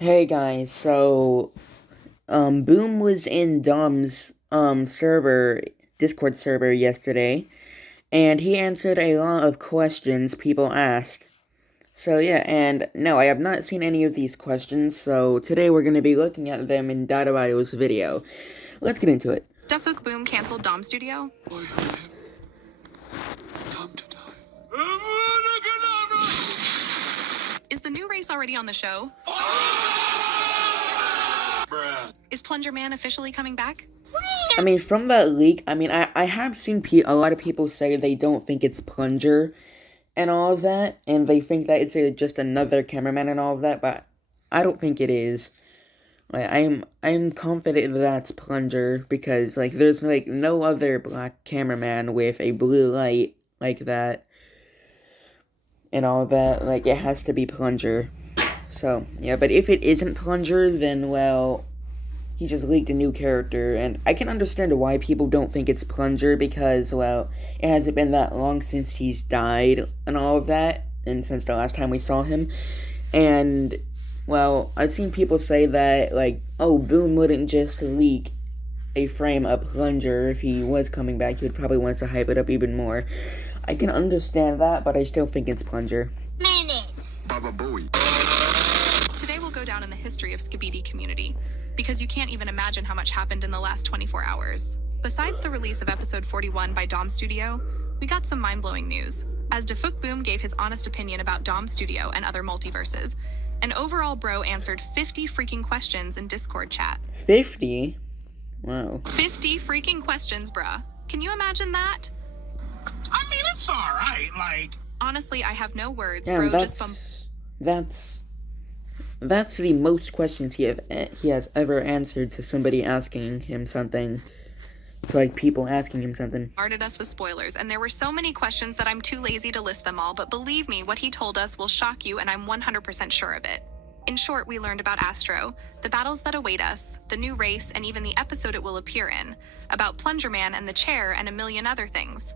Hey guys, Boom was in Dom's Discord server yesterday, and he answered a lot of questions people asked. So yeah, and no, I have not seen any of these questions, so today we're gonna be looking at them in Dadabio's video. Let's get into it. Dafuk Boom canceled Dom Studio. Is the new race already on the show? Is Plunger Man officially coming back? I mean, from that leak, I have seen a lot of people say they don't think it's Plunger and all of that, and they think that it's just another cameraman and all of that, but I don't think it is. Like, I'm confident that's Plunger because there's no other black cameraman with a blue light like that and all that. Like, it has to be Plunger. So yeah, but if it isn't Plunger, then well, he just leaked a new character, and I can understand why people don't think it's Plunger because, well, it hasn't been that long since he's died and all of that, and since the last time we saw him. And, well, I've seen people say that, oh, Boom wouldn't just leak a frame of Plunger if he was coming back. He would probably want to hype it up even more. I can understand that, but I still think it's Plunger. Baba Booey. Today will go down in the history of Skibidi community, because you can't even imagine how much happened in the last 24 hours. Besides the release of episode 41 by Dom Studio, we got some mind-blowing news, as Dafuk Boom gave his honest opinion about Dom Studio and other multiverses. And overall, bro answered 50 freaking questions in Discord chat. 50? Wow. 50 freaking questions, bruh. Can you imagine that? I mean, it's alright, Honestly, I have no words, Damn, bro. That's the most questions he has ever answered to somebody asking him something. People asking him something. Bombarded us with spoilers, and there were so many questions that I'm too lazy to list them all, but believe me, what he told us will shock you, and I'm 100% sure of it. In short, we learned about Astro, the battles that await us, the new race, and even the episode it will appear in, about Plunger Man and the chair, and a million other things.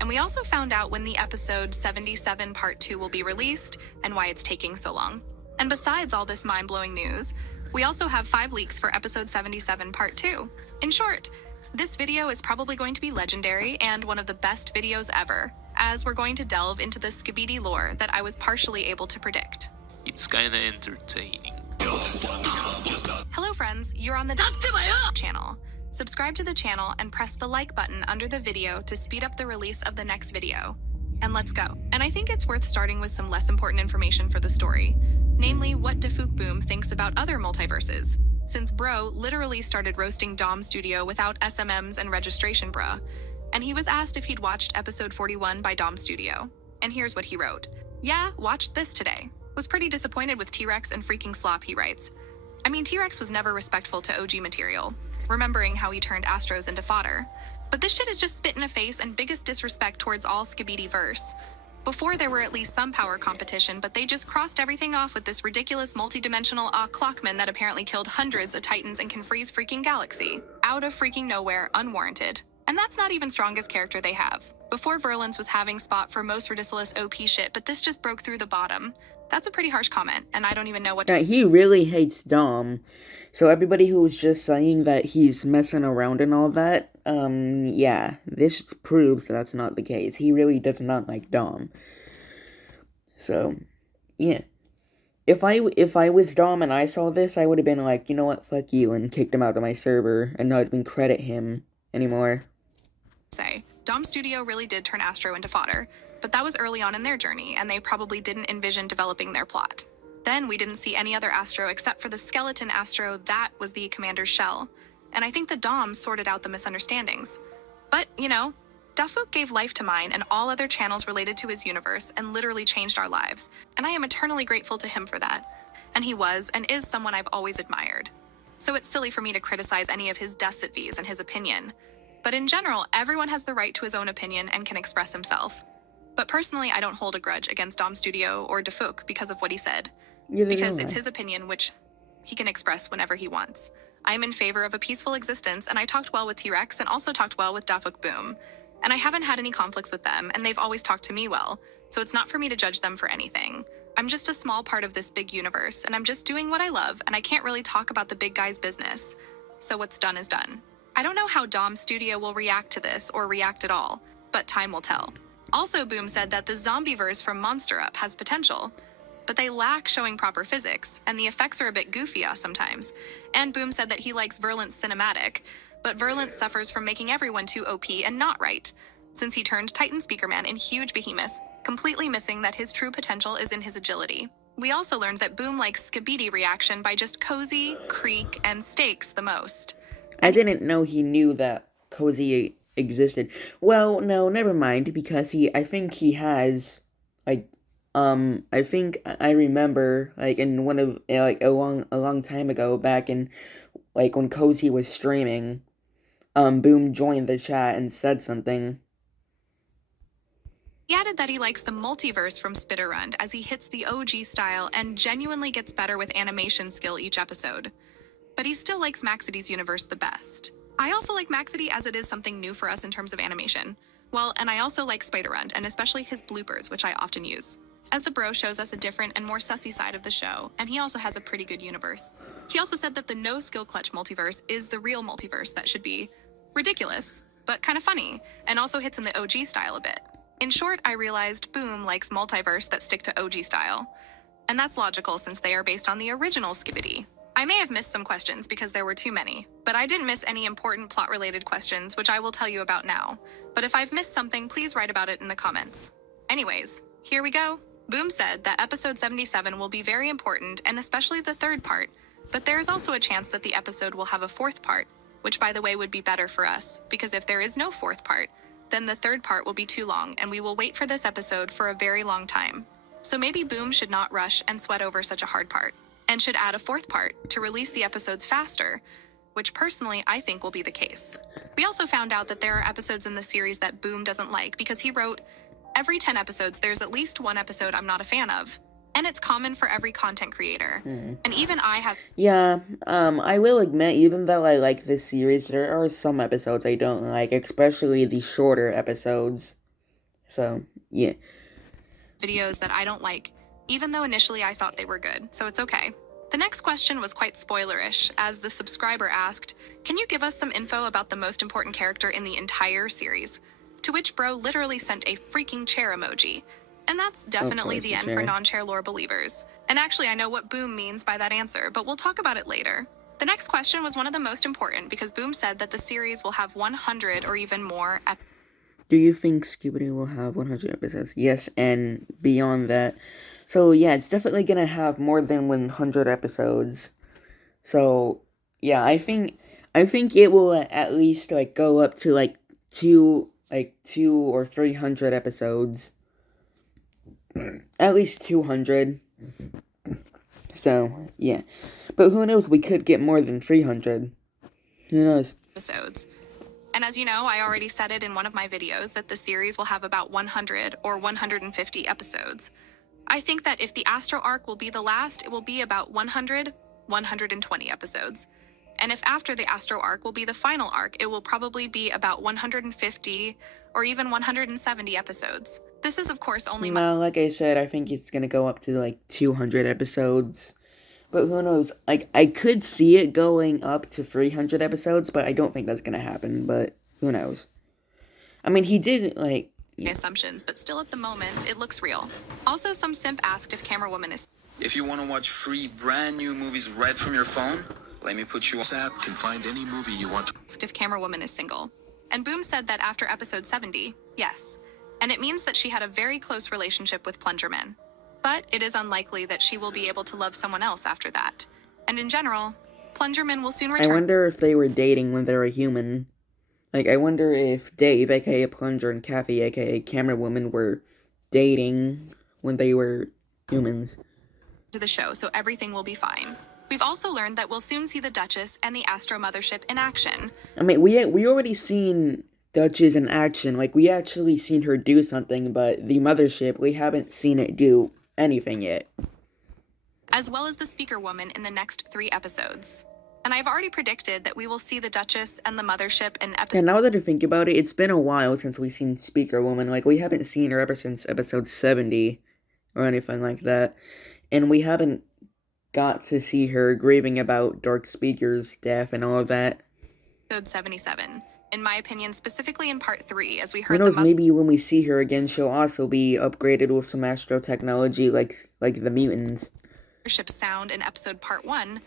And we also found out when the episode 77 Part 2 will be released, and why it's taking so long. And besides all this mind-blowing news, we also have 5 leaks for episode 77 Part 2. In short, this video is probably going to be legendary and one of the best videos ever, as we're going to delve into the Skibidi lore that I was partially able to predict. It's kinda entertaining. Hello friends, you're on the channel. Subscribe to the channel and press the like button under the video to speed up the release of the next video. And let's go. And I think it's worth starting with some less important information for the story, namely what Dafuk Boom thinks about other multiverses, since bro literally started roasting Dom Studio without SMMs and registration bruh, and he was asked if he'd watched episode 41 by Dom Studio. And here's what he wrote. Yeah, watched this today. Was pretty disappointed with T-Rex and freaking slop, he writes. I mean, T-Rex was never respectful to OG material, remembering how he turned Astros into fodder. But this shit is just spit in the face and biggest disrespect towards all Skibidi-verse. Before there were at least some power competition, but they just crossed everything off with this ridiculous multi-dimensional Clockman that apparently killed hundreds of titans and can freeze freaking galaxy. Out of freaking nowhere, unwarranted. And that's not even strongest character they have. Before Verlins was having spot for most ridiculous OP shit, but this just broke through the bottom. That's a pretty harsh comment, and I don't even know what to... Yeah, he really hates Dom. So everybody who was just saying that he's messing around and all that, yeah, this proves that's not the case. He really does not like Dom. So, yeah. If I was Dom and I saw this, I would have been like, you know what, fuck you, and kicked him out of my server, and not even credit him anymore. Say, Dom Studio really did turn Astro into fodder, but that was early on in their journey, and they probably didn't envision developing their plot. Then we didn't see any other Astro except for the skeleton Astro that was the commander's shell. And I think the Dom sorted out the misunderstandings. But, you know, Dafuk gave life to mine and all other channels related to his universe and literally changed our lives. And I am eternally grateful to him for that. And he was and is someone I've always admired. So it's silly for me to criticize any of his Dusitvies and his opinion. But in general, everyone has the right to his own opinion and can express himself. But personally, I don't hold a grudge against Dom Studio or Dafuk because of what he said. Because it's his opinion, which he can express whenever he wants. I am in favor of a peaceful existence, and I talked well with T-Rex and also talked well with Dafuk Boom. And I haven't had any conflicts with them, and they've always talked to me well, so it's not for me to judge them for anything. I'm just a small part of this big universe, and I'm just doing what I love, and I can't really talk about the big guy's business. So what's done is done. I don't know how Dom Studio will react to this or react at all, but time will tell. Also, Boom said that the zombieverse from Monster Up has potential, but they lack showing proper physics, and the effects are a bit goofy sometimes. And Boom said that he likes Verlant's cinematic, but Verlant suffers from making everyone too OP and not right, since he turned Titan Speakerman in huge behemoth, completely missing that his true potential is in his agility. We also learned that Boom likes Skibidi reaction by just Cozy, Creek, and Stakes the most. I didn't know he knew that Cozy existed. Well, no, never mind, because I think he has, like, I think I remember, like, in one of, like, a long time ago, back in, like, when Cozy was streaming, Boom joined the chat and said something. He added that he likes the multiverse from Spitterund as he hits the OG style and genuinely gets better with animation skill each episode. But he still likes Maxidy's universe the best. I also like Maxidy as it is something new for us in terms of animation. Well, and I also like Spiderund, and especially his bloopers, which I often use, as the bro shows us a different and more sussy side of the show, and he also has a pretty good universe. He also said that the no skill clutch multiverse is the real multiverse that should be ridiculous, but kind of funny, and also hits in the OG style a bit. In short, I realized Boom likes multiverse that stick to OG style. And that's logical since they are based on the original Skibidi. I may have missed some questions because there were too many, but I didn't miss any important plot-related questions, which I will tell you about now. But if I've missed something, please write about it in the comments. Anyways, here we go. Boom said that episode 77 will be very important, and especially the third part, but there is also a chance that the episode will have a fourth part, which by the way would be better for us, because if there is no fourth part, then the third part will be too long, and we will wait for this episode for a very long time. So maybe Boom should not rush and sweat over such a hard part, and should add a fourth part to release the episodes faster, which personally I think will be the case. We also found out that there are episodes in the series that Boom doesn't like because he wrote, "Every 10 episodes there's at least one episode I'm not a fan of." And it's common for every content creator. And even I have... Yeah, I will admit, even though I like this series, there are some episodes I don't like, especially the shorter episodes. So, yeah. videos that I don't like, even though initially I thought they were good, so it's okay. The next question was quite spoilerish, as the subscriber asked, "Can you give us some info about the most important character in the entire series?" To which bro literally sent a freaking chair emoji. And that's definitely the end for non-chair lore believers. And actually, I know what Boom means by that answer, but we'll talk about it later. The next question was one of the most important because Boom said that the series will have 100 or even more episodes. Do you think Skibidi will have 100 episodes? Yes, and beyond that. So, yeah, it's definitely gonna have more than 100 episodes. So, yeah, I think it will at least, like, go up to, like, 2 or 300 episodes. At least 200. So, yeah. But who knows, we could get more than 300. Who knows? And as you know, I already said it in one of my videos that the series will have about 100 or 150 episodes. I think that if the Astro arc will be the last, it will be about 100, 120 episodes. And if after the Astro arc will be the final arc, it will probably be about 150 or even 170 episodes. This is, of course, only my... No, like I said, I think it's gonna go up to, like, 200 episodes. But who knows? Like, I could see it going up to 300 episodes, but I don't think that's gonna happen, but who knows? I mean, he did, like... assumptions, but still at the moment, it looks real. Also, some simp asked if Camera Woman is... If you want to watch free brand new movies right from your phone, let me put you on. This app can find any movie you want. Asked if Camera Woman is single. And Boom said that after episode 70, yes. And it means that she had a very close relationship with Plungerman. But it is unlikely that she will be able to love someone else after that. And in general, Plungerman will soon return. I wonder if they were dating when they were human. Like, I wonder if Dave, aka Plunger, and Kathy, aka Camera Woman, were dating when they were humans. To the show, so everything will be fine. We've also learned that we'll soon see the Duchess and the Astro Mothership in action. I mean, we already seen Duchess in action. Like, we actually seen her do something, but the Mothership, we haven't seen it do anything yet. As well as the Speaker Woman in the next 3 episodes. And I've already predicted that we will see the Duchess and the Mothership in episode... And now that I think about it, it's been a while since we've seen Speaker Woman. Like, we haven't seen her ever since episode 70. or anything like that. And we haven't got to see her grieving about Dark Speaker's death and all of that. Episode 77. In my opinion, specifically in part 3, as we Who heard knows, the maybe when we see her again, she'll also be upgraded with some astro technology like the mutants. mothership sound in episode part 1.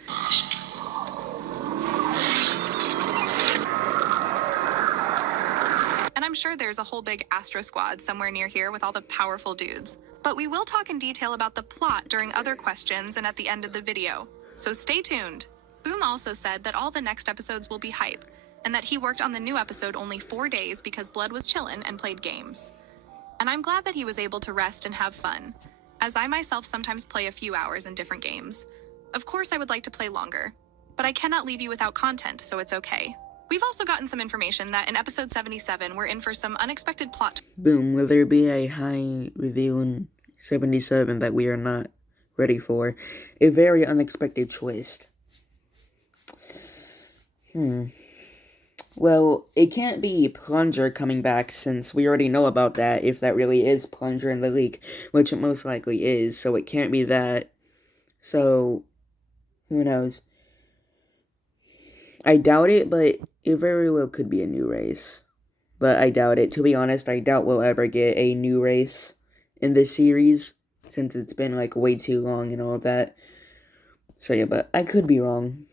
And I'm sure there's a whole big Astro Squad somewhere near here with all the powerful dudes. But we will talk in detail about the plot during other questions and at the end of the video. So stay tuned. Boom also said that all the next episodes will be hype, and that he worked on the new episode only 4 days because Blood was chillin' and played games. And I'm glad that he was able to rest and have fun, as I myself sometimes play a few hours in different games. Of course I would like to play longer, but I cannot leave you without content, so it's okay. We've also gotten some information that in episode 77, we're in for some unexpected plot. Boom, will there be a high reveal in 77 that we are not ready for? A very unexpected twist. Well, it can't be Plunger coming back since we already know about that, if that really is Plunger in the leak, which it most likely is, so it can't be that. So, who knows? I doubt it, but it very well could be a new race. But I doubt it. To be honest, I doubt we'll ever get a new race in this series, since it's been, like, way too long and all of that. So yeah, but I could be wrong.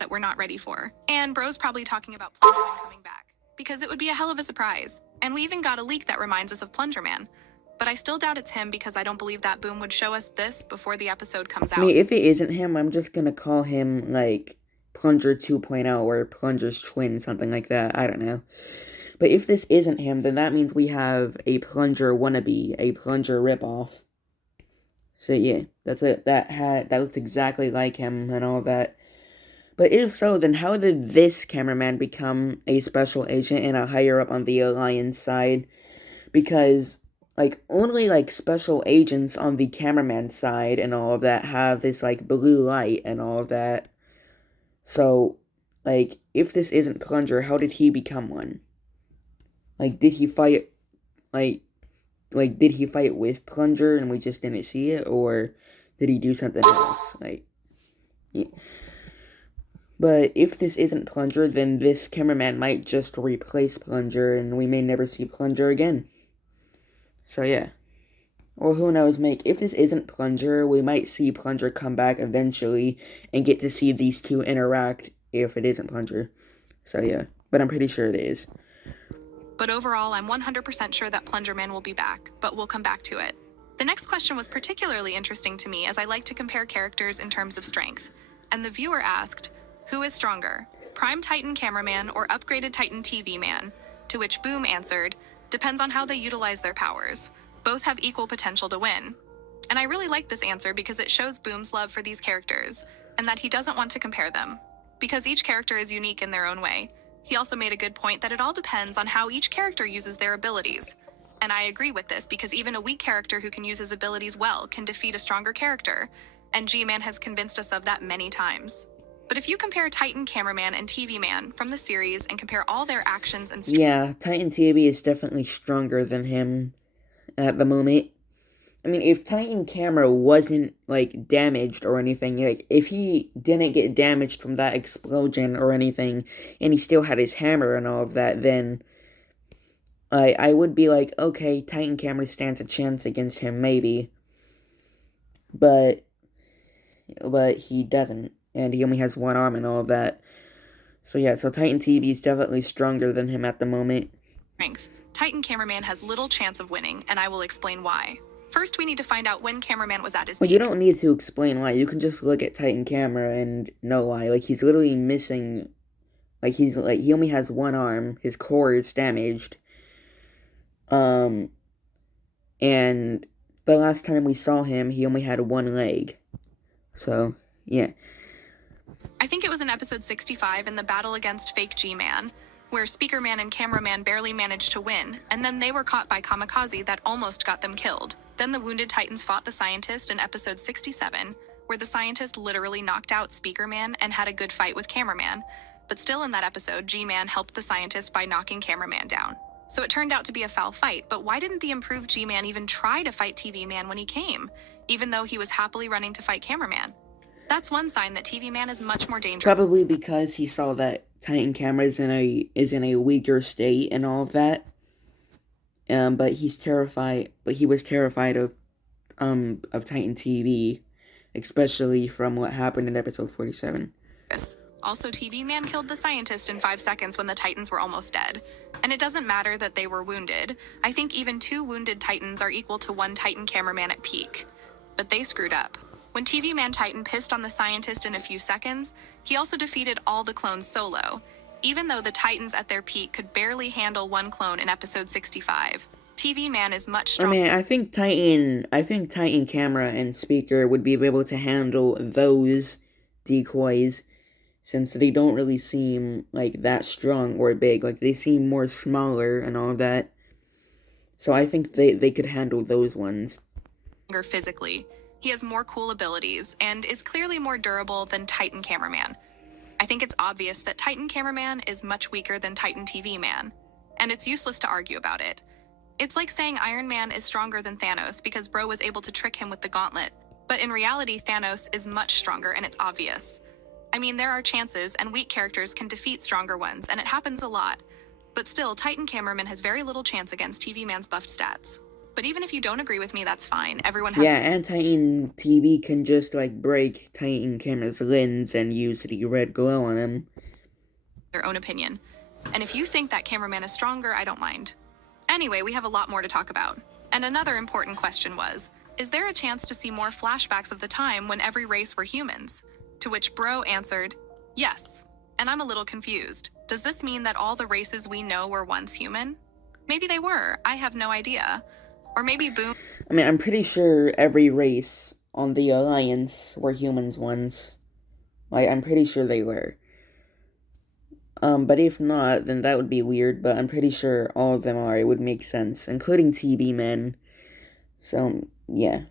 That we're not ready for. And Bro's probably talking about Plunger Man coming back, because it would be a hell of a surprise. And we even got a leak that reminds us of Plunger Man. But I still doubt it's him because I don't believe that Boom would show us this before the episode comes out. I mean, if it isn't him, I'm just gonna call him, like, Plunger 2.0 or Plunger's twin, something like that. I don't know. But if this isn't him, then that means we have a Plunger wannabe, a Plunger ripoff. So yeah, that's it. That looks exactly like him and all that. But if so, then how did this cameraman become a special agent and a higher up on the Alliance side? Because, like, only, like, special agents on the cameraman side and all of that have this, like, blue light and all of that. So, like, if this isn't Plunger, how did he become one? Like, did he fight, did he fight with Plunger and we just didn't see it? Or did he do something else? Like, yeah. But if this isn't Plunger, then this cameraman might just replace Plunger, and we may never see Plunger again. So yeah. Or who knows, if this isn't Plunger, we might see Plunger come back eventually, and get to see these two interact if it isn't Plunger. So yeah, but I'm pretty sure it is. But overall, I'm 100% sure that Plunger Man will be back, but we'll come back to it. The next question was particularly interesting to me, as I like to compare characters in terms of strength. And the viewer asked, who is stronger, Prime Titan Cameraman or Upgraded Titan TV Man? To which Boom answered, depends on how they utilize their powers. Both have equal potential to win. And I really like this answer because it shows Boom's love for these characters, and that he doesn't want to compare them, because each character is unique in their own way. He also made a good point that it all depends on how each character uses their abilities. And I agree with this because even a weak character who can use his abilities well can defeat a stronger character, and G-Man has convinced us of that many times. But if you compare Titan Cameraman and TV Man from the series and compare all their actions and... Yeah, Titan TV is definitely stronger than him at the moment. I mean, if Titan Camera wasn't, like, damaged or anything, like, if he didn't get damaged from that explosion or anything, and he still had his hammer and all of that, then I would be like, okay, Titan Camera stands a chance against him, maybe. But he doesn't. And he only has one arm and all of that. So yeah, so Titan TV is definitely stronger than him at the moment. Strength. Titan Cameraman has little chance of winning, and I will explain why. First, we need to find out when Cameraman was at his peak. Well, you don't need to explain why. You can just look at Titan Camera and know why. Like, he's literally missing... he only has one arm. His core is damaged. And the last time we saw him, he only had one leg. So, yeah. I think it was in episode 65 in the battle against Fake G-Man, where Speaker Man and Cameraman barely managed to win, and then they were caught by Kamikaze that almost got them killed. Then the Wounded Titans fought the Scientist in episode 67, where the Scientist literally knocked out Speaker Man and had a good fight with Cameraman. But still in that episode, G-Man helped the Scientist by knocking Cameraman down. So it turned out to be a foul fight, but why didn't the improved G-Man even try to fight TV Man when he came, even though he was happily running to fight Cameraman? That's one sign that TV Man is much more dangerous. Probably because he saw that Titan camera is in a weaker state and all of that. But he was terrified of Titan TV, especially from what happened in episode 47. Also, TV Man killed the scientist in 5 seconds when the Titans were almost dead. And it doesn't matter that they were wounded. I think even 2 wounded Titans are equal to 1 Titan cameraman at peak. But they screwed up. When TV Man Titan pissed on the scientist in a few seconds, he also defeated all the clones solo, even though the Titans at their peak could barely handle 1 clone in episode 65. TV Man is much stronger. I mean, I think Titan camera and speaker would be able to handle those decoys, since they don't really seem like that strong or big. Like, they seem more smaller and all of that. So I think they could handle those ones. Physically, he has more cool abilities and is clearly more durable than Titan Cameraman. I think it's obvious that Titan Cameraman is much weaker than Titan TV Man, and it's useless to argue about it. It's like saying Iron Man is stronger than Thanos because Bro was able to trick him with the gauntlet. But in reality, Thanos is much stronger, and it's obvious. I mean, there are chances, and weak characters can defeat stronger ones, and it happens a lot. But still, Titan Cameraman has very little chance against TV Man's buffed stats. But even if you don't agree with me, that's fine. Everyone has... Yeah, and Titan TV can just, like, break Titan Camera's lens and use the red glow on him. ...their own opinion. And if you think that Cameraman is stronger, I don't mind. Anyway, we have a lot more to talk about. And another important question was, is there a chance to see more flashbacks of the time when every race were humans? To which Bro answered, yes. And I'm a little confused. Does this mean that all the races we know were once human? Maybe they were. I have no idea. Or maybe Boom... I mean, I'm pretty sure every race on the Alliance were humans once. Like, I'm pretty sure they were. But if not, then that would be weird, but I'm pretty sure all of them are. It would make sense, including TV Men. So, yeah.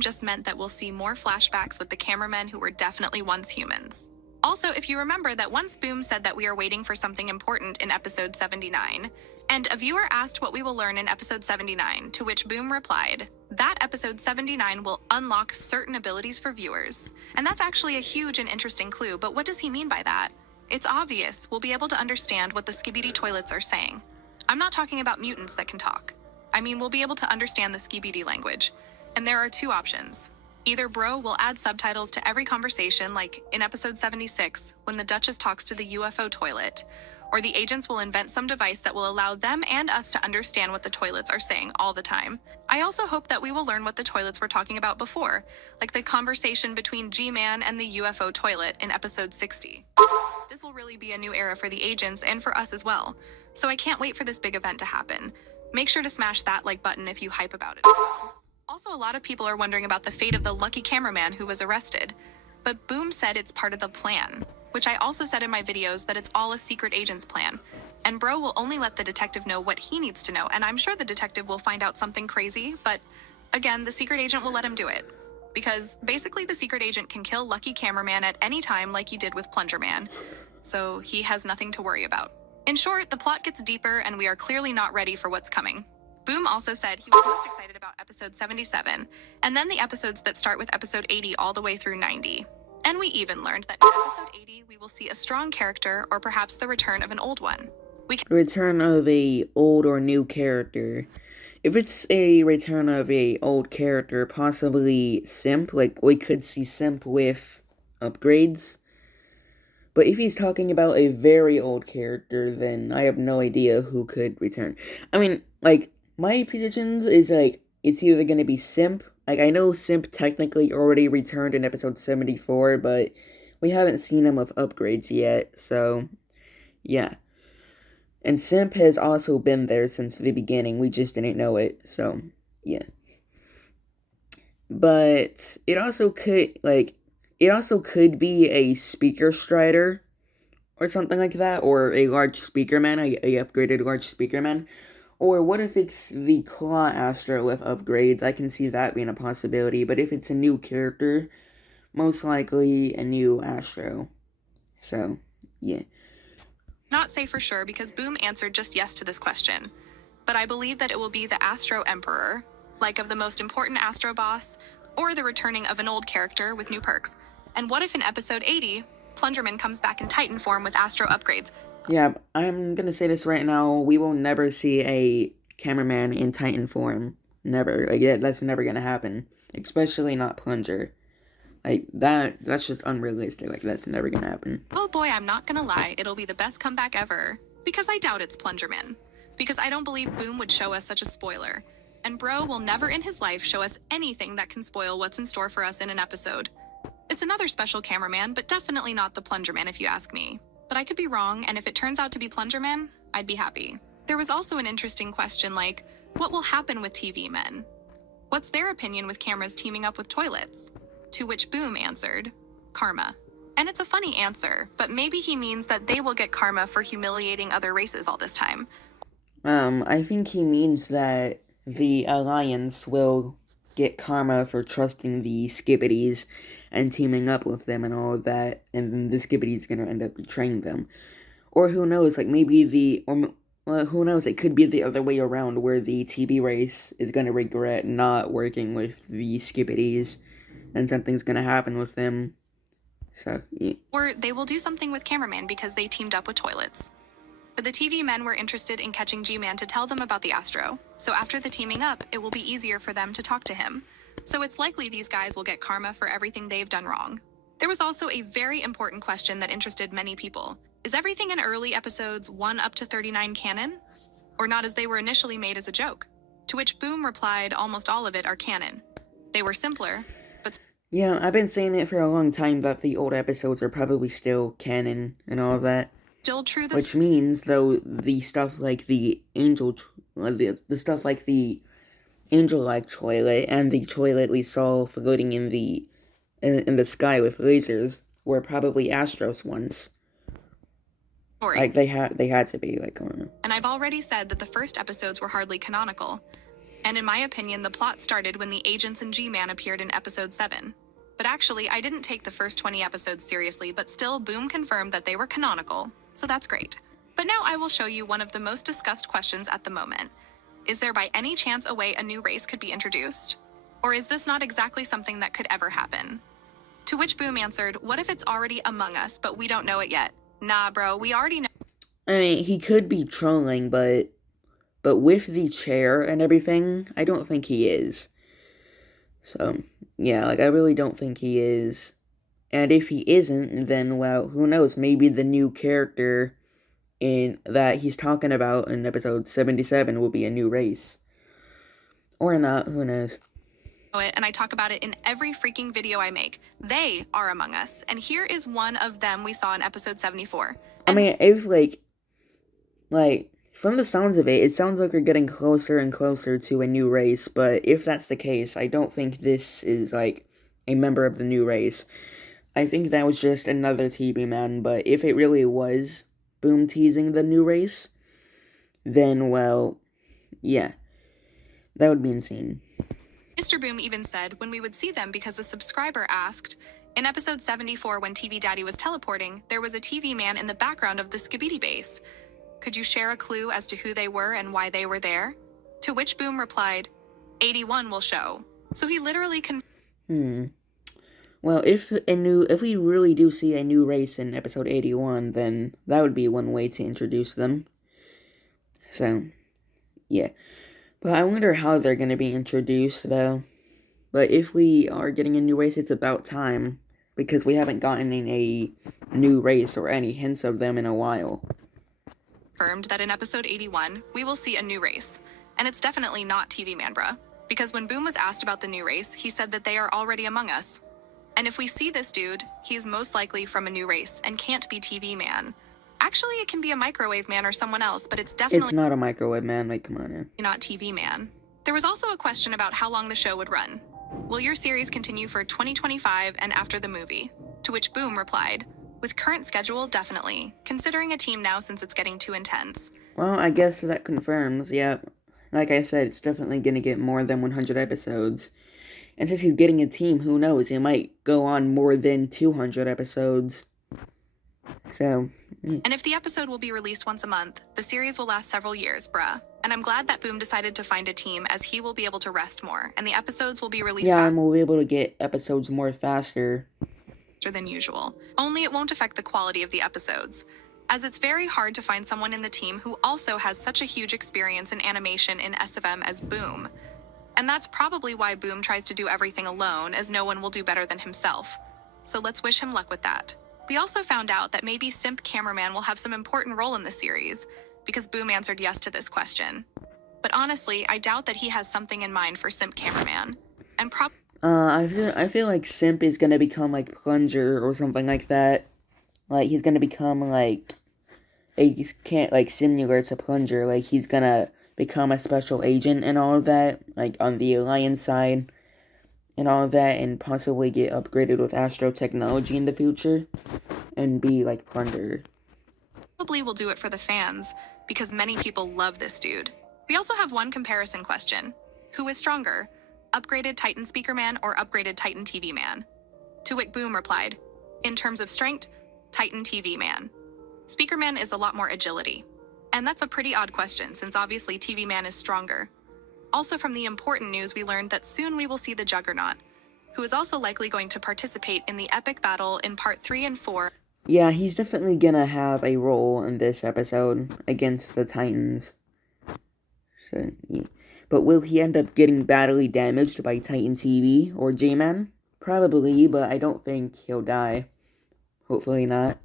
Just meant that we'll see more flashbacks with the cameramen who were definitely once humans. Also, if you remember that once Boom said that we are waiting for something important in episode 79, and a viewer asked what we will learn in episode 79, to which Boom replied, that episode 79 will unlock certain abilities for viewers. And that's actually a huge and interesting clue, but what does he mean by that? It's obvious we'll be able to understand what the Skibidi toilets are saying. I'm not talking about mutants that can talk. I mean, we'll be able to understand the Skibidi language. And there are 2 options. Either Bro will add subtitles to every conversation, like in episode 76, when the Duchess talks to the UFO toilet, or the agents will invent some device that will allow them and us to understand what the toilets are saying all the time. I also hope that we will learn what the toilets were talking about before, like the conversation between G-Man and the UFO toilet in episode 60. This will really be a new era for the agents and for us as well, so I can't wait for this big event to happen. Make sure to smash that like button if you hype about it as well. Also, a lot of people are wondering about the fate of the lucky cameraman who was arrested. But Boom said it's part of the plan, which I also said in my videos that it's all a secret agent's plan. And Bro will only let the detective know what he needs to know, and I'm sure the detective will find out something crazy, but again, the secret agent will let him do it. Because basically the secret agent can kill Lucky Cameraman at any time like he did with Plunger Man, so he has nothing to worry about. In short, the plot gets deeper and we are clearly not ready for what's coming. Boom also said he was most excited about episode 77, and then the episodes that start with episode 80 all the way through 90. And we even learned that in episode 80, we will see a strong character, or perhaps the return of an old one. Return of a old or new character. If it's a return of a old character, possibly Simp, like we could see Simp with upgrades. But if he's talking about a very old character, then I have no idea who could return. I mean, like, my predictions is, like, it's either going to be Simp. Like, I know Simp technically already returned in episode 74, but we haven't seen him with upgrades yet, so, yeah. And Simp has also been there since the beginning, we just didn't know it, so, yeah. But it also could be a Speaker Strider, or something like that, or a large Speaker Man, a upgraded large Speaker Man. Or what if it's the Claw Astro with upgrades? I can see that being a possibility, but if it's a new character, most likely a new Astro. So, yeah. Not say for sure because Boom answered just yes to this question. But I believe that it will be the Astro Emperor, like of the most important Astro boss, or the returning of an old character with new perks. And what if in episode 80, Plungerman comes back in Titan form with Astro upgrades? Yeah, I'm gonna say this right now. We will never see a cameraman in Titan form. Never. Like, yeah, that's never gonna happen. Especially not Plunger. Like, that's just unrealistic. Like, that's never gonna happen. Oh boy, I'm not gonna lie, it'll be the best comeback ever. Because I doubt it's Plungerman. Because I don't believe Boom would show us such a spoiler. And Bro will never in his life show us anything that can spoil what's in store for us in an episode. It's another special cameraman, but definitely not the Plungerman if you ask me. But I could be wrong, and if it turns out to be Plungerman, I'd be happy. There was also an interesting question like, what will happen with TV men? What's their opinion with cameras teaming up with toilets? To which Boom answered, karma. And it's a funny answer, but maybe he means that they will get karma for humiliating other races all this time. I think he means that the Alliance will get karma for trusting the Skibbities and teaming up with them and all of that, and then the Skibbities gonna end up betraying them. Or who knows, like maybe who knows, it could be the other way around where the TV race is gonna regret not working with the Skibbities and something's gonna happen with them. So, yeah. Or they will do something with cameraman because they teamed up with toilets. But the TV men were interested in catching G-Man to tell them about the Astro, so after the teaming up, it will be easier for them to talk to him. So it's likely these guys will get karma for everything they've done wrong. There was also a very important question that interested many people. Is everything in early episodes 1 up to 39 canon? Or not as they were initially made as a joke? To which Boom replied almost all of it are canon. They were simpler, but... Yeah, I've been saying it for a long time that the old episodes are probably still canon and all of that. Still true this... Which means, though, the stuff like the the stuff like the angel-like toilet and the toilet we saw floating in the sky with lasers were probably Astros ones. Story. Like they had to be, like, I don't know. And I've already said that the first episodes were hardly canonical. And in my opinion, the plot started when the agents and G-Man appeared in episode 7. But actually, I didn't take the first 20 episodes seriously, but still, Boom confirmed that they were canonical. So that's great. But now I will show you one of the most discussed questions at the moment. Is there by any chance a way a new race could be introduced? Or is this not exactly something that could ever happen? To which Boom answered, what if it's already among us, but we don't know it yet? Nah, bro, we already know. I mean, he could be trolling, but with the chair and everything, I don't think he is. So, yeah, like, I really don't think he is. And if he isn't, then, well, who knows, maybe the new character that he's talking about in episode 77 will be a new race. Or not, who knows. And I talk about it in every freaking video I make. They are among us, and here is one of them we saw in episode 74. I mean, if, like, from the sounds of it sounds like we're getting closer and closer to a new race, but if that's the case, I don't think this is, like, a member of the new race. I think that was just another TV man, but if it really was Boom teasing the new race, then, well, yeah, that would be insane. Mr. Boom even said when we would see them because a subscriber asked, in episode 74 when TV Daddy was teleporting, there was a TV man in the background of the Skibidi base. Could you share a clue as to who they were and why they were there? To which Boom replied, 81 will show. So he literally Well, if we really do see a new race in episode 81, then that would be one way to introduce them. So, yeah. But I wonder how they're going to be introduced, though. But if we are getting a new race, it's about time, because we haven't gotten a new race or any hints of them in a while. Confirmed that in episode 81, we will see a new race. And it's definitely not TV Man, bruh. Because when Boom was asked about the new race, he said that they are already among us. And if we see this dude, he's most likely from a new race and can't be TV Man. Actually, it can be a microwave man or someone else, but it's definitely It's not a microwave man, like, come on now. not TV Man. There was also a question about how long the show would run. Will your series continue for 2025 and after the movie? To which Boom replied, with current schedule, definitely. Considering a team now since it's getting too intense. Well, I guess that confirms, yeah. Like I said, it's definitely going to get more than 100 episodes. And since he's getting a team, who knows, it might go on more than 200 episodes. So, And if the episode will be released once a month, the series will last several years, bruh. And I'm glad that Boom decided to find a team, as he will be able to rest more, and the episodes will be released Yeah, and we'll be able to get episodes more faster. faster than usual. Only it won't affect the quality of the episodes, as it's very hard to find someone in the team who also has such a huge experience in animation in SFM as Boom. And that's probably why Boom tries to do everything alone, as no one will do better than himself. So let's wish him luck with that. We also found out that maybe Simp Cameraman will have some important role in the series, because Boom answered yes to this question. But honestly, I doubt that he has something in mind for Simp Cameraman. And I feel like Simp is gonna become like Plunger or something like that. Like he's gonna become like similar to Plunger. Like he's gonna become a special agent and all of that, like on the Alliance side and all of that, and possibly get upgraded with Astro technology in the future and be like Plunger. Probably will do it for the fans, because many people love this dude. We also have one comparison question. Who is stronger? Upgraded Titan Speaker Man or upgraded Titan TV Man? To which Boom replied, in terms of strength, Titan TV Man. Speaker Man is a lot more agility. And that's a pretty odd question, since obviously TV Man is stronger. Also from the important news, we learned that soon we will see the Juggernaut, who is also likely going to participate in the epic battle in part 3 and 4. Yeah, he's definitely gonna have a role in this episode against the Titans. So, yeah. But will he end up getting badly damaged by Titan TV or J-Man? Probably, but I don't think he'll die. Hopefully not.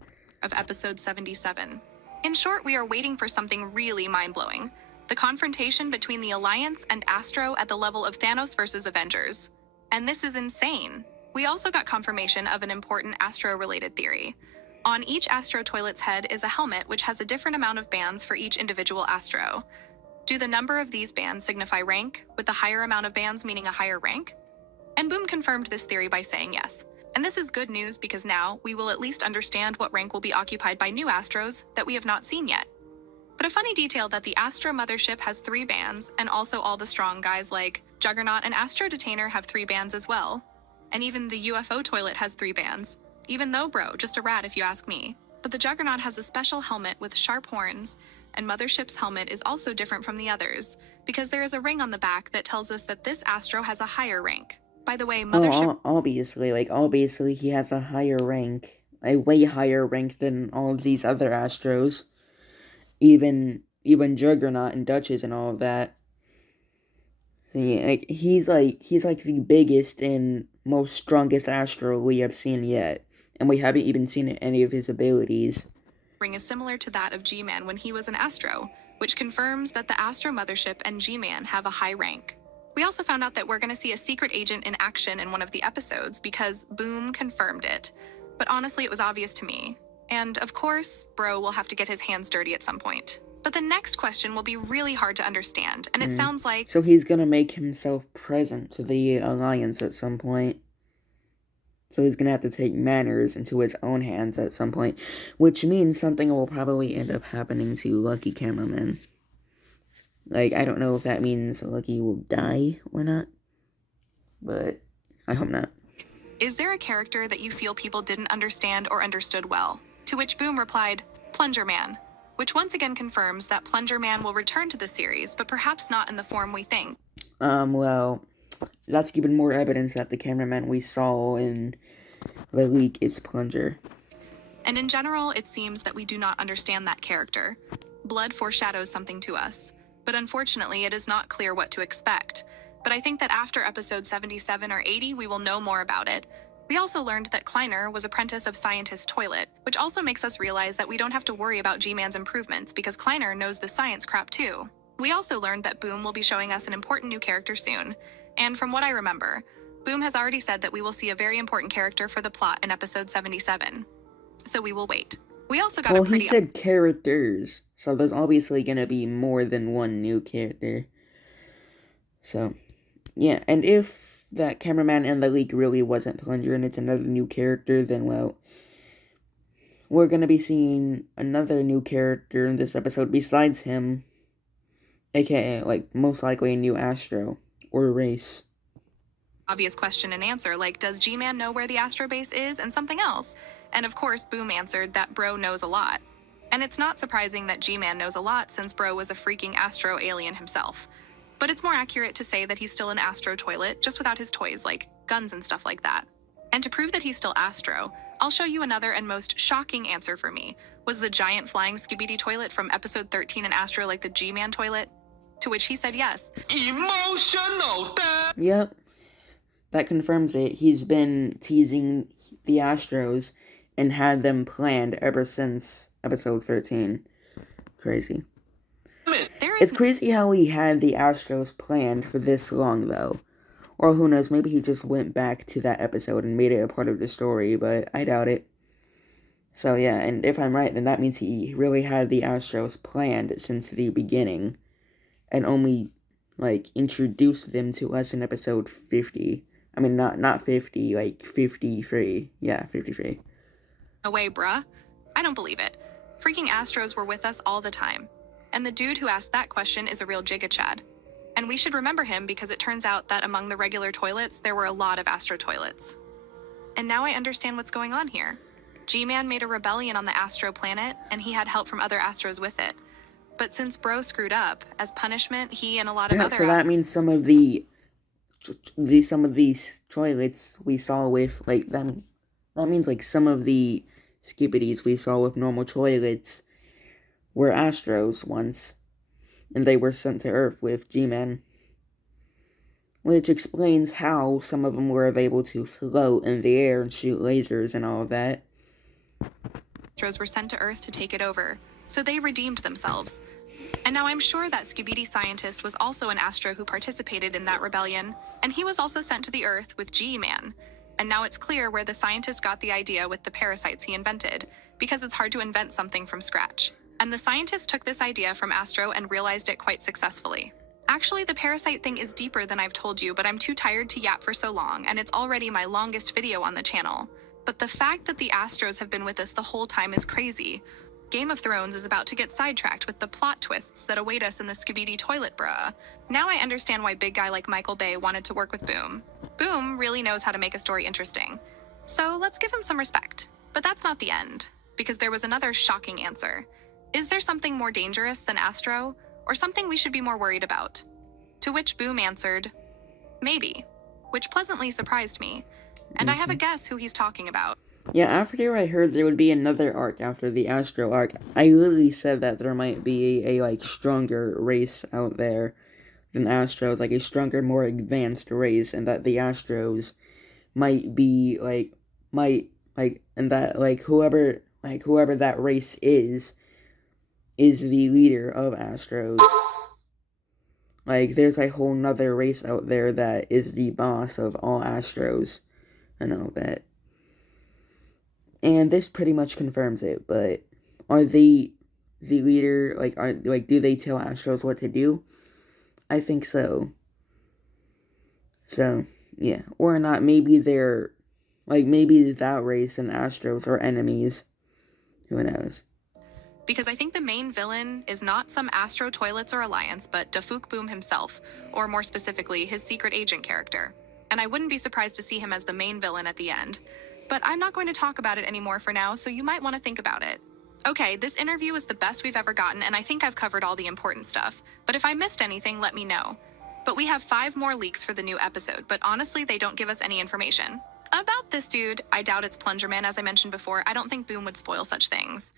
Of episode 77. In short, we are waiting for something really mind-blowing. The confrontation between the Alliance and Astro at the level of Thanos versus Avengers. And this is insane. We also got confirmation of an important Astro-related theory. On each Astro toilet's head is a helmet which has a different amount of bands for each individual Astro. Do the number of these bands signify rank, with the higher amount of bands meaning a higher rank? And Boom confirmed this theory by saying yes. And this is good news because now we will at least understand what rank will be occupied by new Astros that we have not seen yet. But a funny detail that the Astro Mothership has 3 bands, and also all the strong guys like Juggernaut and Astro Detainer have 3 bands as well. And even the UFO toilet has 3 bands. Even though, bro, just a rat if you ask me. But the Juggernaut has a special helmet with sharp horns, and Mothership's helmet is also different from the others, because there is a ring on the back that tells us that this Astro has a higher rank. By the way, Mothership... Obviously he has a higher rank. A way higher rank than all of these other Astros. Even Juggernaut and Duchess and all of that. See, he's like the biggest and most strongest Astro we have seen yet. And we haven't even seen any of his abilities. Ring is similar to that of G-Man when he was an Astro, which confirms that the Astro Mothership and G-Man have a high rank. We also found out that we're going to see a secret agent in action in one of the episodes because Boom confirmed it. But honestly, it was obvious to me. And of course, Bro will have to get his hands dirty at some point. But the next question will be really hard to understand, and it sounds like... So he's gonna make himself present to the Alliance at some point. So he's gonna have to take manners into his own hands at some point. Which means something will probably end up happening to Lucky Cameraman. Like, I don't know if that means Lucky will die or not. But I hope not. Is there a character that you feel people didn't understand or understood well? To which Boom replied, Plunger Man, which once again confirms that Plunger Man will return to the series, but perhaps not in the form we think. Well, that's even more evidence that the cameraman we saw in the leak is Plunger. And in general, it seems that we do not understand that character. Blood foreshadows something to us, but unfortunately it is not clear what to expect. But I think that after episode 77 or 80, we will know more about it. We also learned that Kleiner was apprentice of Scientist Toilet, which also makes us realize that we don't have to worry about G-Man's improvements because Kleiner knows the science crap too. We also learned that Boom will be showing us an important new character soon. And from what I remember, Boom has already said that we will see a very important character for the plot in episode 77. So we will wait. We also got he said characters, so there's obviously gonna be more than one new character. So, yeah, and if that cameraman in the leak really wasn't Plunger and it's another new character, then, well, we're gonna be seeing another new character in this episode besides him, aka, like, most likely a new Astro, or race. Obvious question and answer, like, does G-Man know where the Astro base is, and something else? And of course, Boom answered that Bro knows a lot. And it's not surprising that G-Man knows a lot since Bro was a freaking Astro alien himself. But it's more accurate to say that he's still an Astro toilet, just without his toys like guns and stuff like that. And to prove that he's still Astro, I'll show you another and most shocking answer for me. Was the giant flying Skibidi toilet from episode 13 in Astro like the G-Man toilet? To which he said yes. Emotional damn. Yep. That confirms it. He's been teasing the Astros and had them planned ever since episode 13. Crazy. It's crazy how he had the Astros planned for this long, though. Or who knows, maybe he just went back to that episode and made it a part of the story, but I doubt it. So yeah, and if I'm right, then that means he really had the Astros planned since the beginning, and only, introduced them to us in episode 50. I mean, not 50, 53. Yeah, 53. No way, bruh. I don't believe it. Freaking Astros were with us all the time. And the dude who asked that question is a real Giga-Chad. And we should remember him because it turns out that among the regular toilets, there were a lot of Astro toilets. And now I understand what's going on here. G-Man made a rebellion on the Astro planet, and he had help from other Astros with it. But since Bro screwed up, as punishment, he and a lot of other... So that means some of these toilets we saw with, that means, some of the Skibidis we saw with normal toilets were Astros once, and they were sent to Earth with G-Man. Which explains how some of them were able to float in the air and shoot lasers and all of that. Astros were sent to Earth to take it over, so they redeemed themselves. And now I'm sure that Skibidi scientist was also an Astro who participated in that rebellion, and he was also sent to the Earth with G-Man. And now it's clear where the scientist got the idea with the parasites he invented, because it's hard to invent something from scratch. And the scientist took this idea from Astro and realized it quite successfully. Actually, the parasite thing is deeper than I've told you, but I'm too tired to yap for so long, and it's already my longest video on the channel. But the fact that the Astros have been with us the whole time is crazy. Game of Thrones is about to get sidetracked with the plot twists that await us in the Skibidi toilet, bruh. Now I understand why big guy like Michael Bay wanted to work with Boom. Boom really knows how to make a story interesting. So let's give him some respect. But that's not the end, because there was another shocking answer. Is there something more dangerous than Astro, or something we should be more worried about? To which Boom answered, maybe, which pleasantly surprised me. And I have a guess who he's talking about. Yeah, after I heard there would be another arc after the Astro arc, I literally said that there might be a stronger race out there than Astros, a stronger, more advanced race, and that the Astros might be, and that, whoever that race is the leader of Astros. There's a whole nother race out there that is the boss of all Astros, and all that. And this pretty much confirms it, but are they the leader, do they tell Astros what to do? I think so. So, yeah. Or not, maybe they're, maybe that race and Astros are enemies. Who knows? Because I think the main villain is not some Astro Toilets or Alliance, but Dafuk Boom himself, or more specifically, his secret agent character. And I wouldn't be surprised to see him as the main villain at the end. But I'm not going to talk about it anymore for now, so you might want to think about it. Okay, this interview is the best we've ever gotten, and I think I've covered all the important stuff. But if I missed anything, let me know. But we have 5 more leaks for the new episode, but honestly, they don't give us any information. About this dude, I doubt it's Plungerman, as I mentioned before. I don't think Boom would spoil such things.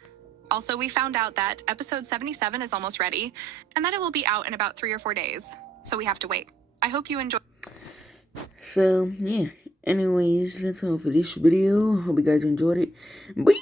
Also, we found out that episode 77 is almost ready, and that it will be out in about 3 or 4 days. So we have to wait. I hope you enjoy. So, yeah. Anyways, that's all for this video. Hope you guys enjoyed it. Bye!